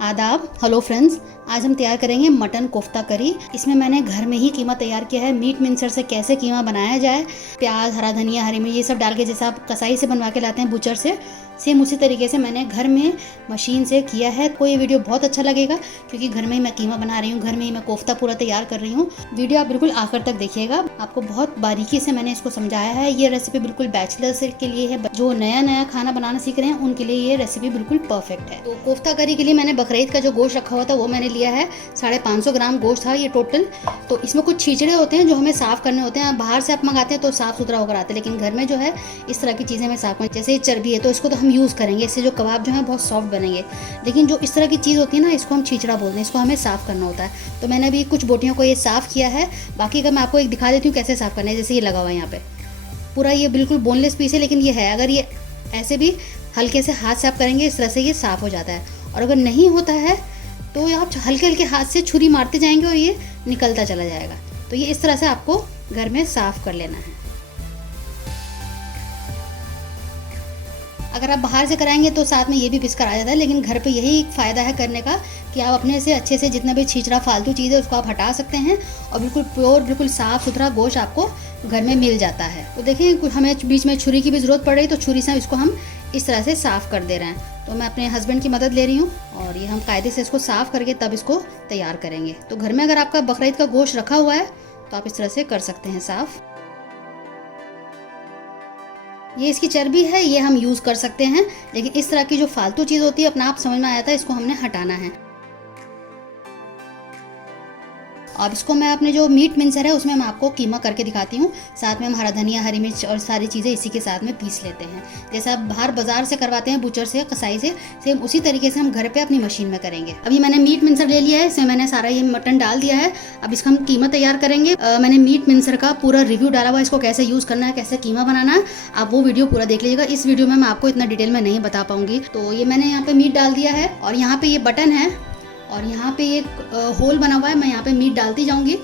आदाब। Hello friends, आज हम तैयार करेंगे मटन कोफ्ता करी। इसमें मैंने घर में ही कीमा तैयार किया है। मीट मिक्सर से कैसे कीमा बनाया जाए, प्याज, हरा धनिया, हरी मिर्च ये सब डाल के जैसा आप कसाई से बनवा के लाते हैं बुचर से, सेम उसी तरीके से मैंने घर में मशीन से किया है। को ये वीडियो बहुत अच्छा लगेगा क्योंकि घर में ही मैं कीमा बना रही हूँ, घर में ही मैं कोफ्ता पूरा तैयार कर रही हूँ। वीडियो आप बिल्कुल आखिर तक देखिएगा, आपको बहुत बारीकी से मैंने इसको समझाया है। ये रेसिपी बिल्कुल बैचलर्स के लिए है, जो नया नया खाना बनाना सीख रहे हैं उनके लिए ये रेसिपी बिल्कुल परफेक्ट है। तो कोफ्ता करी के लिए मैंने बकरीद का जो गोश्त रखा हुआ था वो मैंने लिया है। 550 ग्राम गोश्त था ये टोटल। तो इसमें कुछ छींचड़े होते हैं जो हमें साफ करने होते हैं। बाहर से आप मंगाते हैं तो साफ सुथरा होकर आते हैं, लेकिन घर में जो है इस तरह की चीज़ें हमें साफ करनी। जैसे चर्बी है तो इसको तो हम यूज़ करेंगे, इससे जो कबाब जो है बहुत सॉफ्ट बनेंगे। लेकिन जो इस तरह की चीज़ होती है ना, इसको हम छींचड़ा बोलते हैं, इसको हमें साफ़ करना होता है। तो मैंने अभी कुछ बोटियों को ये साफ़ किया है। बाकी का मैं आपको एक दिखा देती हूँ कैसे साफ़ करना है। जैसे ये लगा हुआ है यहाँ पे पूरा, ये बिल्कुल बोनलेस पीस है, लेकिन ये है, अगर ये ऐसे भी हल्के से हाथ से आप करेंगे इस तरह से ये साफ़ हो जाता है। और अगर नहीं होता है तो आप हल्के हल्के हाथ से छुरी मारते जाएंगे और ये निकलता चला जाएगा। तो ये इस तरह से आपको घर में साफ़ कर लेना है। अगर आप बाहर से कराएंगे तो साथ में ये भी पिस कर आ जाता है, लेकिन घर पे यही फ़ायदा है करने का कि आप अपने से अच्छे से जितना भी छींचड़ा फालतू चीज़ है उसको आप हटा सकते हैं और बिल्कुल प्योर, बिल्कुल साफ़ सुथरा गोश्त आपको घर में मिल जाता है। तो देखिए हमें बीच में छुरी की भी ज़रूरत पड़ रही, तो छुरी से इसको हम इस तरह से साफ़ कर दे रहे हैं। तो मैं अपने हस्बैंड की मदद ले रही हूँ और ये हम कायदे से इसको साफ़ करके तब इसको तैयार करेंगे। तो घर में अगर आपका बकरीद का गोश्त रखा हुआ है तो आप इस तरह से कर सकते हैं साफ़। ये इसकी चर्बी है, ये हम यूज़ कर सकते हैं, लेकिन इस तरह की जो फालतू चीज़ होती है अपना आप समझ में आया था, इसको हमने हटाना है। अब इसको मैं अपने जो मीट मिक्सर है उसमें मैं आपको कीमा करके दिखाती हूँ। साथ में हम हरा धनिया, हरी मिर्च और सारी चीज़ें इसी के साथ में पीस लेते हैं। जैसे आप बाहर बाजार से करवाते हैं बुचर से, कसाई से, सेम उसी तरीके से हम घर पे अपनी मशीन में करेंगे। अभी मैंने मीट मिक्सर ले लिया है, इसमें मैंने सारा ये मटन डाल दिया है। अब इसका हम कीमा तैयार करेंगे। मैंने मीट मिक्सर का पूरा रिव्यू डाला हुआ है, इसको कैसे यूज़ करना है, कैसे कीमा बनाना है, आप वो वीडियो पूरा देख लीजिएगा। इस वीडियो में मैं आपको इतना डिटेल में नहीं बता पाऊंगी। तो ये मैंने यहाँ पे मीट डाल दिया है और यहाँ पे ये बटन है और यहाँ पे एक होल बना हुआ है, मैं यहाँ पे मीट डालती जाऊँगी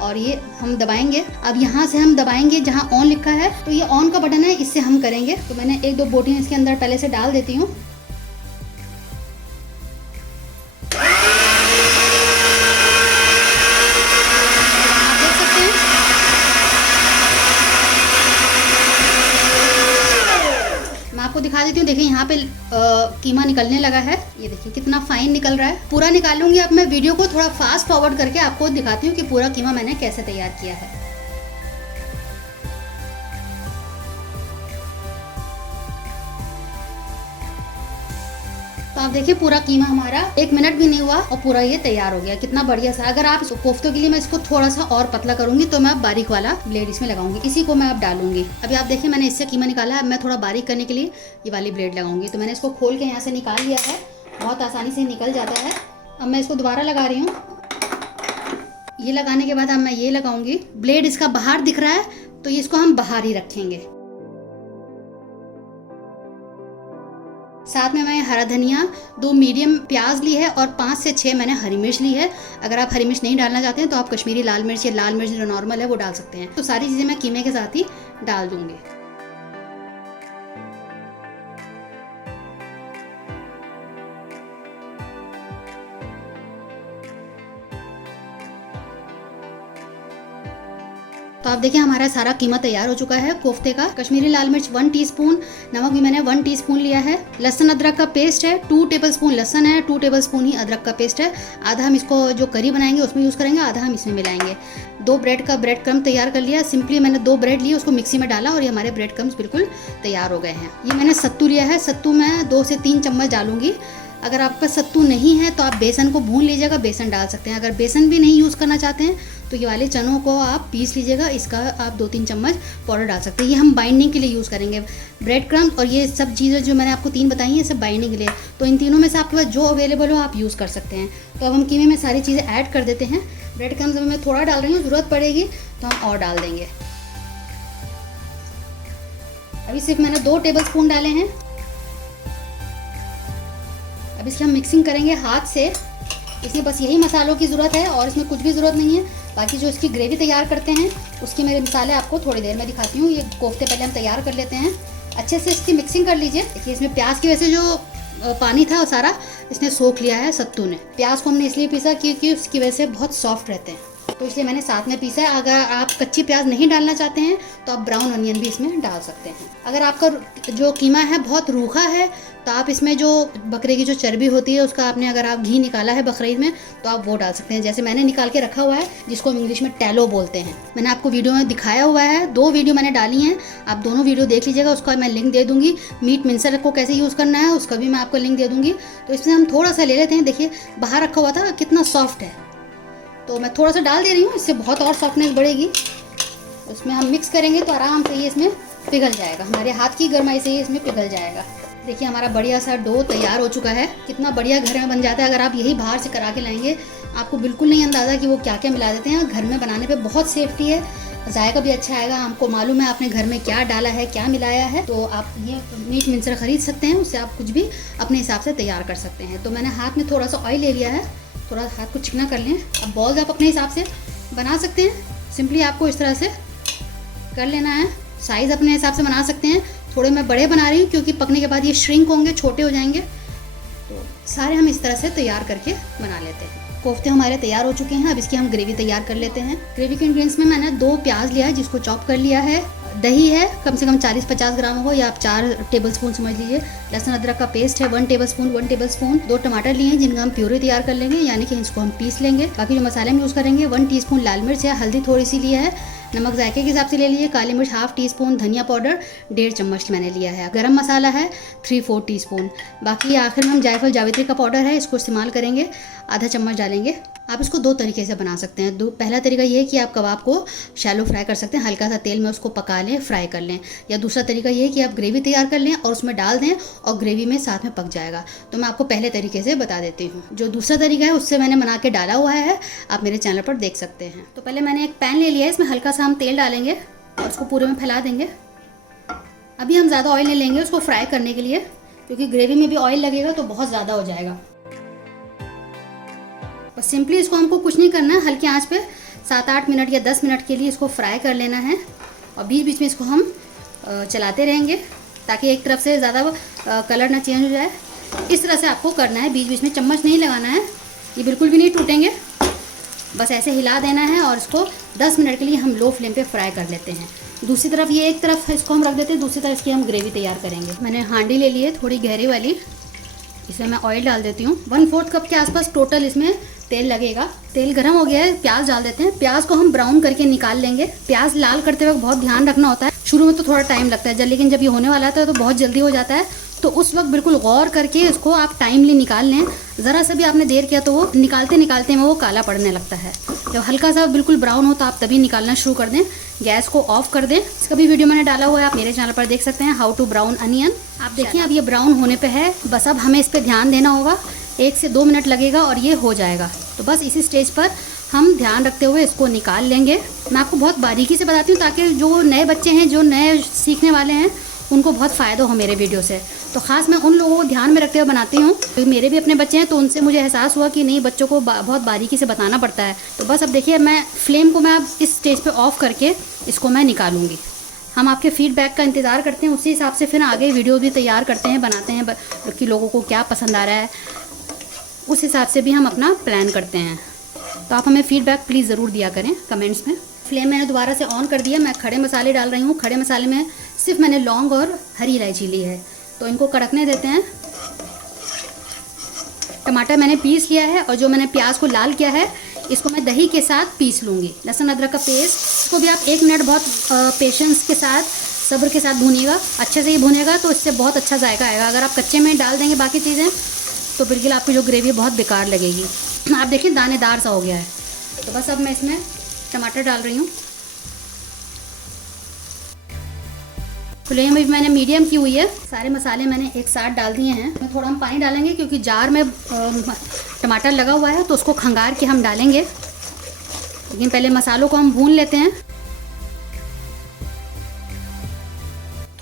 और ये हम दबाएंगे। अब यहाँ से हम दबाएंगे जहाँ ऑन लिखा है, तो ये ऑन का बटन है, इससे हम करेंगे। तो मैंने एक दो बोटियाँ इसके अंदर पहले से डाल देती हूँ। आपको दिखा देती हूँ, देखिए यहाँ पे कीमा निकलने लगा है। ये देखिए कितना फाइन निकल रहा है। पूरा निकालूंगी। अब मैं वीडियो को थोड़ा फास्ट फॉरवर्ड करके आपको दिखाती हूँ कि पूरा कीमा मैंने कैसे तैयार किया है। तो आप देखिए पूरा कीमा हमारा 1 मिनट भी नहीं हुआ और पूरा ये तैयार हो गया, कितना बढ़िया सा। अगर आप कोफ्तों के लिए मैं इसको थोड़ा सा और पतला करूंगी तो मैं बारीक वाला ब्लेड इसमें लगाऊंगी, इसी को मैं अब डालूंगी। अभी आप देखिए मैंने इससे कीमा निकाला है, अब मैं थोड़ा बारीक करने के लिए ये वाली ब्लेड लगाऊंगी। तो मैंने इसको खोल के यहाँ से निकाल लिया है, बहुत आसानी से निकल जाता है। अब मैं इसको दोबारा लगा रही हूँ। ये लगाने के बाद अब मैं ये लगाऊंगी। ब्लेड इसका बाहर दिख रहा है तो इसको हम बाहर ही रखेंगे। साथ में मैं हरा धनिया, 2 मीडियम प्याज ली है और 5 से 6 मैंने हरी मिर्च ली है। अगर आप हरी मिर्च नहीं डालना चाहते हैं तो आप कश्मीरी लाल मिर्च या लाल मिर्च जो नॉर्मल है वो डाल सकते हैं। तो सारी चीज़ें मैं कीमे के साथ ही डाल दूंगी। तो आप देखिए हमारा सारा कीमा तैयार हो चुका है कोफ्ते का। कश्मीरी लाल मिर्च 1 टीस्पून, नमक भी मैंने 1 टीस्पून लिया है। लहसुन अदरक का पेस्ट है, 2 टेबलस्पून लहसुन है, 2 टेबलस्पून ही अदरक का पेस्ट है। आधा हम इसको जो करी बनाएंगे उसमें यूज़ करेंगे, आधा हम इसमें मिलाएंगे। 2 ब्रेड का ब्रेड क्रम्ब तैयार कर लिया। सिंपली मैंने 2 ब्रेड लिए, उसको मिक्सी में डाला और ये हमारे ब्रेड क्रम्ब्स बिल्कुल तैयार हो गए हैं। ये मैंने सत्तू लिया है, सत्तू मैं 2 से 3 चम्मच डालूंगी। अगर आपका सत्तू नहीं है तो आप बेसन को भून लीजिएगा, बेसन डाल सकते हैं। अगर बेसन भी नहीं यूज़ करना चाहते हैं तो ये वाले चनों को आप पीस लीजिएगा, इसका आप 2-3 चम्मच पाउडर डाल सकते हैं। ये हम बाइंडिंग के लिए यूज़ करेंगे। ब्रेड क्रम्ब और ये सब चीज़ें जो मैंने आपको 3 बताई हैं सब बाइंडिंग के लिए। तो इन तीनों में से आपके पास जो अवेलेबल हो आप यूज़ कर सकते हैं। तो अब हम कीमे में सारी चीज़ें ऐड कर देते हैं। ब्रेड क्रम्ब में मैं थोड़ा डाल रही हूँ, ज़रूरत पड़ेगी तो हम और डाल देंगे। अभी सिर्फ मैंने 2 टेबलस्पून डाले हैं। अब इसकी हम मिक्सिंग करेंगे हाथ से। इसमें बस यही मसालों की ज़रूरत है और इसमें कुछ भी ज़रूरत नहीं है। बाकी जो इसकी ग्रेवी तैयार करते हैं उसके मेरे मसाले आपको थोड़ी देर में दिखाती हूँ। ये कोफ्ते पहले हम तैयार कर लेते हैं। अच्छे से इसकी मिक्सिंग कर लीजिए। देखिए इसमें प्याज की वजह से जो पानी था वो सारा इसने सोख लिया है सत्तू ने। प्याज को हमने इसलिए पीसा क्योंकि उसकी वजह से बहुत सॉफ्ट रहते हैं, तो इसलिए मैंने साथ में पीसा है। अगर आप कच्ची प्याज नहीं डालना चाहते हैं तो आप ब्राउन अनियन भी इसमें डाल सकते हैं। अगर आपका जो कीमा है बहुत रूखा है तो आप इसमें जो बकरे की जो चर्बी होती है उसका आपने अगर आप घी निकाला है बकरीद में तो आप वो डाल सकते हैं। जैसे मैंने निकाल के रखा हुआ है जिसको हम इंग्लिश में टैलो बोलते हैं। मैंने आपको वीडियो में दिखाया हुआ है, 2 वीडियो मैंने डाली हैं, आप दोनों वीडियो देख लीजिएगा। उसका मैं लिंक दे दूँगी। मीट मिक्सर को कैसे यूज़ करना है उसका भी मैं आपको लिंक दे दूँगी। तो इसमें हम थोड़ा सा ले लेते हैं। देखिए बाहर रखा हुआ था कितना सॉफ्ट है, तो मैं थोड़ा सा डाल दे रही हूँ, इससे बहुत और सॉफ्टनेस बढ़ेगी। उसमें हम मिक्स करेंगे तो आराम से ये इसमें पिघल जाएगा, हमारे हाथ की गरमाई से ये इसमें पिघल जाएगा। देखिए हमारा बढ़िया सा डो तैयार हो चुका है। कितना बढ़िया घर में बन जाता है। अगर आप यही बाहर से करा के लाएंगे आपको बिल्कुल नहीं अंदाज़ा कि वो क्या क्या मिला देते हैं। घर में बनाने पे बहुत सेफ्टी है, जायका भी अच्छा आएगा। हमको मालूम है आपने घर में क्या डाला है, क्या मिलाया है। तो आप ये मीट मिक्सर ख़रीद सकते हैं, उससे आप कुछ भी अपने हिसाब से तैयार कर सकते हैं। तो मैंने हाथ में थोड़ा सा ऑयल ले लिया है, थोड़ा हाथ को चिकना कर लें। अब बॉल्स आप अपने हिसाब से बना सकते हैं। सिंपली आपको इस तरह से कर लेना है। साइज़ अपने हिसाब से बना सकते हैं। थोड़े मैं बड़े बना रही हूँ क्योंकि पकने के बाद ये श्रिंक होंगे, छोटे हो जाएंगे। तो सारे हम इस तरह से तैयार करके बना लेते हैं। कोफ्ते हमारे तैयार हो चुके हैं। अब इसकी हम ग्रेवी तैयार कर लेते हैं। ग्रेवी के इंग्रेडिएंट्स में मैंने 2 प्याज लिया है जिसको चॉप कर लिया है। दही है कम से कम 40-50 ग्राम हो या आप 4 टेबलस्पून समझ लीजिए। लहसुन अदरक का पेस्ट है 1 टेबलस्पून। 2 टमाटर लिए हैं जिनका हम प्यूरी तैयार कर लेंगे, यानी कि इसको हम पीस लेंगे। बाकी जो मसाले हम यूज़ करेंगे 1 टीस्पून लाल मिर्च है, हल्दी थोड़ी सी ली है, नमक जायके के हिसाब से ले लिए, काली मिर्च 1/2 टीस्पून, धनिया पाउडर 1.5 चम्मच मैंने लिया है, गरम मसाला है 3-4 टीस्पून। बाकी आखिर में हम जायफल जावित्री का पाउडर है, इसको इस्तेमाल करेंगे, आधा चम्मच डालेंगे। आप इसको 2 तरीके से बना सकते हैं। पहला तरीका ये है कि आप कबाब को शैलो फ्राई कर सकते हैं, हल्का सा तेल में उसको पका लें, फ्राई कर लें। या दूसरा तरीका ये है कि आप ग्रेवी तैयार कर लें और उसमें डाल दें और ग्रेवी में साथ में पक जाएगा। तो मैं आपको पहले तरीके से बता देती हूँ। जो दूसरा तरीका है उससे मैंने बना के डाला हुआ है, आप मेरे चैनल पर देख सकते हैं। तो पहले मैंने एक पैन ले लिया है, इसमें हल्का सा हम तेल डालेंगे और उसको पूरे में फैला देंगे। अभी हम ज़्यादा ऑयल नहीं लेंगे उसको फ्राई करने के लिए, क्योंकि ग्रेवी में भी ऑयल लगेगा तो बहुत ज़्यादा हो जाएगा। और सिंपली इसको हमको कुछ नहीं करना है, हल्की आंच पे 7-8 मिनट या 10 मिनट के लिए इसको फ्राई कर लेना है। और बीच बीच में इसको हम चलाते रहेंगे ताकि एक तरफ से ज़्यादा कलर ना चेंज हो जाए। इस तरह से आपको करना है, बीच बीच में चम्मच नहीं लगाना है, ये बिल्कुल भी नहीं टूटेंगे। बस ऐसे हिला देना है और इसको 10 मिनट के लिए हम लो फ्लेम पे फ्राई कर लेते हैं। दूसरी तरफ ये एक तरफ इसको हम रख देते हैं, दूसरी तरफ इसकी हम ग्रेवी तैयार करेंगे। मैंने हांडी ले ली है थोड़ी गहरी वाली, इसमें मैं ऑयल डाल देती हूँ। 1/4 कप के आसपास टोटल इसमें तेल लगेगा। तेल गर्म हो गया है, प्याज डाल देते हैं। प्याज को हम ब्राउन करके निकाल लेंगे। प्याज लाल करते वक्त बहुत ध्यान रखना होता है, शुरू में तो थोड़ा टाइम लगता है, लेकिन जब ये होने वाला था तो बहुत जल्दी हो जाता है। तो उस वक्त बिल्कुल गौर करके इसको आप टाइमली निकाल लें। ज़रा सा भी आपने देर किया तो वो निकालते निकालते में वो काला पड़ने लगता है। जब हल्का सा बिल्कुल ब्राउन हो तो आप तभी निकालना शुरू कर दें। गैस को ऑफ कर दें। इसका भी वीडियो मैंने डाला हुआ है, आप मेरे चैनल पर देख सकते हैं, हाउ टू ब्राउन अनियन। आप देखिए अब ये ब्राउन होने पे है, बस अब हमें इस पर ध्यान देना होगा। 1 से 2 मिनट लगेगा और ये हो जाएगा। तो बस इसी स्टेज पर हम ध्यान रखते हुए इसको निकाल लेंगे। मैं आपको बहुत बारीकी से बताती हूँ ताकि जो नए बच्चे हैं, जो नए सीखने वाले हैं, उनको बहुत फ़ायदा हो मेरे वीडियो से। तो ख़ास मैं उन लोगों को ध्यान में रखते हुए बनाती हूँ, क्योंकि मेरे भी अपने बच्चे हैं, तो उनसे मुझे एहसास हुआ कि नहीं, बच्चों को बहुत बारीकी से बताना पड़ता है। तो बस अब देखिए मैं फ्लेम को मैं अब इस स्टेज पे ऑफ करके इसको मैं निकालूंगी। हम आपके फीडबैक का इंतज़ार करते हैं, उसी हिसाब से फिर आगे वीडियो भी तैयार करते हैं, बनाते हैं कि लोगों को क्या पसंद आ रहा है, उस हिसाब से भी हम अपना प्लान करते हैं। तो आप हमें फीडबैक प्लीज़ ज़रूर दिया करें कमेंट्स में। फ्लेम मैंने दोबारा से ऑन कर दिया। मैं खड़े मसाले डाल रही हूँ। खड़े मसाले में सिर्फ मैंने लौंग और हरी इलायची ली है, तो इनको कड़कने देते हैं। टमाटर मैंने पीस लिया है और जो मैंने प्याज को लाल किया है इसको मैं दही के साथ पीस लूँगी। लहसुन अदरक का पेस्ट, इसको भी आप 1 मिनट बहुत पेशेंस के साथ, सब्र के साथ भूनिएगा। अच्छे से ही भुनेगा तो इससे बहुत अच्छा जायका आएगा। अगर आप कच्चे में डाल देंगे बाकी चीज़ें तो बिल्कुल आपकी जो ग्रेवी बहुत बेकार लगेगी। आप देखिए दानेदार सा हो गया है। तो बस अब मैं इसमें टमाटर डाल रही हूँ। फ्लेम भी मैंने मीडियम की हुई है। सारे मसाले मैंने एक साथ डाल दिए हैं। इसमें थोड़ा हम पानी डालेंगे क्योंकि जार में टमाटर लगा हुआ है, तो उसको खंगार के हम डालेंगे। लेकिन पहले मसालों को हम भून लेते हैं।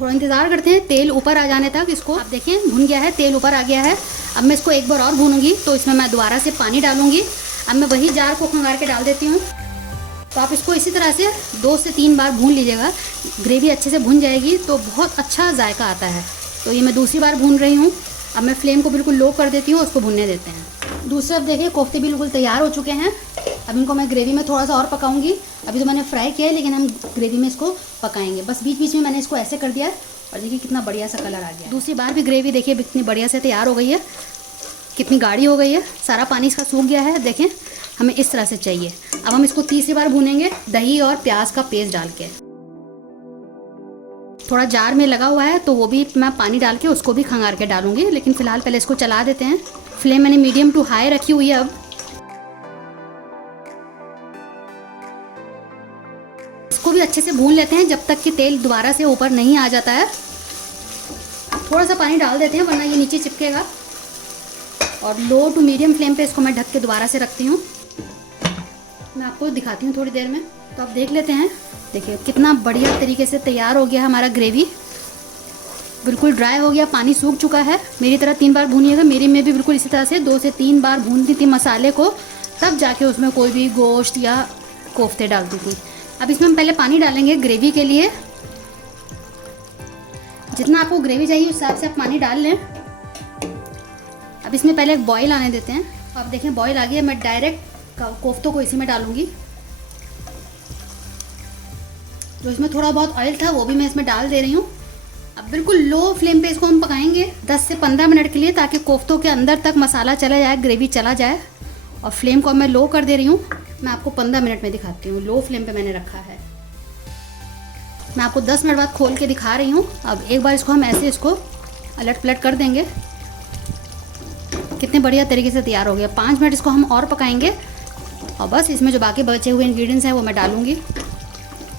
थोड़ा इंतज़ार करते हैं तेल ऊपर आ जाने तक। इसको आप देखिए भुन गया है, तेल ऊपर आ गया है। अब मैं इसको एक बार और भूनूंगी, तो इसमें मैं दोबारा से पानी डालूंगी। अब मैं वही जार को खंगार के डाल देती हूँ। तो आप इसको इसी तरह से 2 से 3 बार भून लीजिएगा। ग्रेवी अच्छे से भुन जाएगी तो बहुत अच्छा जायका आता है। तो ये मैं दूसरी बार भून रही हूँ। अब मैं फ्लेम को बिल्कुल लो कर देती हूँ, उसको भुनने देते हैं। दूसरी तरफ देखिए कोफ्ते बिल्कुल तैयार हो चुके हैं। अब इनको मैं ग्रेवी में थोड़ा सा और पकाऊंगी। अभी तो मैंने फ्राई किया है, लेकिन हम ग्रेवी में इसको पकाएंगे। बस बीच बीच में मैंने इसको ऐसे कर दिया है और देखिए कितना बढ़िया सा कलर आ गया। दूसरी बार भी ग्रेवी देखिए कितनी बढ़िया से तैयार हो गई है, कितनी गाढ़ी हो गई है, सारा पानी इसका सूख गया है। देखें हमें इस तरह से चाहिए। अब हम इसको तीसरी बार भूनेंगे दही और प्याज का पेस्ट डाल के। थोड़ा जार में लगा हुआ है तो वो भी मैं पानी डाल के उसको भी खंगार के डालूंगी, लेकिन फिलहाल पहले इसको चला देते हैं। फ्लेम मैंने मीडियम टू हाई रखी हुई है। अब इसको भी अच्छे से भून लेते हैं जब तक कि तेल दोबारा से ऊपर नहीं आ जाता है। थोड़ा सा पानी डाल देते हैं वरना ये नीचे चिपकेगा। और लो टू मीडियम फ्लेम पे इसको मैं ढक के दोबारा से रखती हूँ। मैं आपको दिखाती हूँ थोड़ी देर में। तो आप देख लेते हैं, देखिए कितना बढ़िया तरीके से तैयार हो गया हमारा ग्रेवी। बिल्कुल ड्राई हो गया, पानी सूख चुका है। मेरी तरह 3 बार भूनिएगा। मेरी में भी बिल्कुल इसी तरह से 2 से 3 बार भूनती थी मसाले को, तब जाके उसमें कोई भी गोश्त या कोफ्ते डालती थी। अब इसमें हम पहले पानी डालेंगे ग्रेवी के लिए। जितना आपको ग्रेवी चाहिए उस हिसाब से आप पानी डाल लें। अब इसमें पहले एक बॉईल आने देते हैं। अब देखें बॉईल आ गया। मैं डायरेक्ट कोफ्तों को इसी में डालूंगी। जो इसमें थोड़ा बहुत ऑयल था वो भी मैं इसमें डाल दे रही हूँ। अब बिल्कुल लो फ्लेम पे इसको हम पकाएंगे 10 से 15 मिनट के लिए, ताकि कोफ्तों के अंदर तक मसाला चला जाए, ग्रेवी चला जाए। और फ्लेम को मैं लो कर दे रही हूँ। मैं आपको 15 मिनट में दिखाती हूँ। लो फ्लेम पे मैंने रखा है। मैं आपको 10 मिनट बाद खोल के दिखा रही हूँ। अब एक बार इसको हम ऐसे इसको अलट पलट कर देंगे। कितने बढ़िया तरीके से तैयार हो गया। 5 मिनट इसको हम और पकाएंगे और बस इसमें जो बाकी बचे हुए इंग्रेडिएंट्स हैं वो मैं डालूंगी।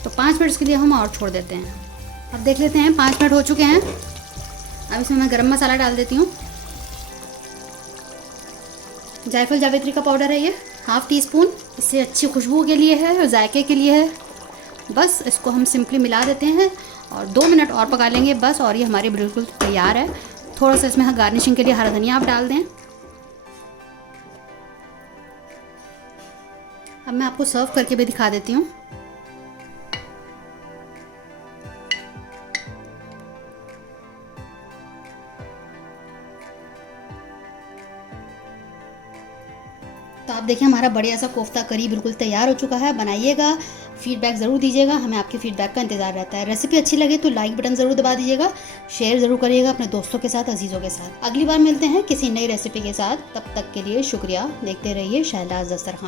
तो 5 मिनट के लिए हम और छोड़ देते हैं। अब देख लेते हैं 5 मिनट हो चुके हैं। अब इसमें मैं गरम मसाला डाल देती हूँ। जायफल जावित्री का पाउडर है ये, ½ टीस्पून। इससे अच्छी खुशबू के लिए है और जायके के लिए है। बस इसको हम सिंपली मिला देते हैं और 2 मिनट और पका लेंगे बस। और ये हमारी बिल्कुल तैयार है। थोड़ा सा इसमें गार्निशिंग के लिए हरा धनिया आप डाल दें। अब मैं आपको सर्व करके भी दिखा देती हूँ। तो आप देखिए हमारा बढ़िया सा कोफ्ता करी बिल्कुल तैयार हो चुका है। बनाइएगा, फीडबैक ज़रूर दीजिएगा। हमें आपके फीडबैक का इंतज़ार रहता है। रेसिपी अच्छी लगे तो लाइक बटन ज़रूर दबा दीजिएगा। शेयर ज़रूर करिएगा अपने दोस्तों के साथ, अजीज़ों के साथ। अगली बार मिलते हैं किसी नई रेसिपी के साथ। तब तक के लिए शुक्रिया। देखते रहिए शहनाज दस्तरखान।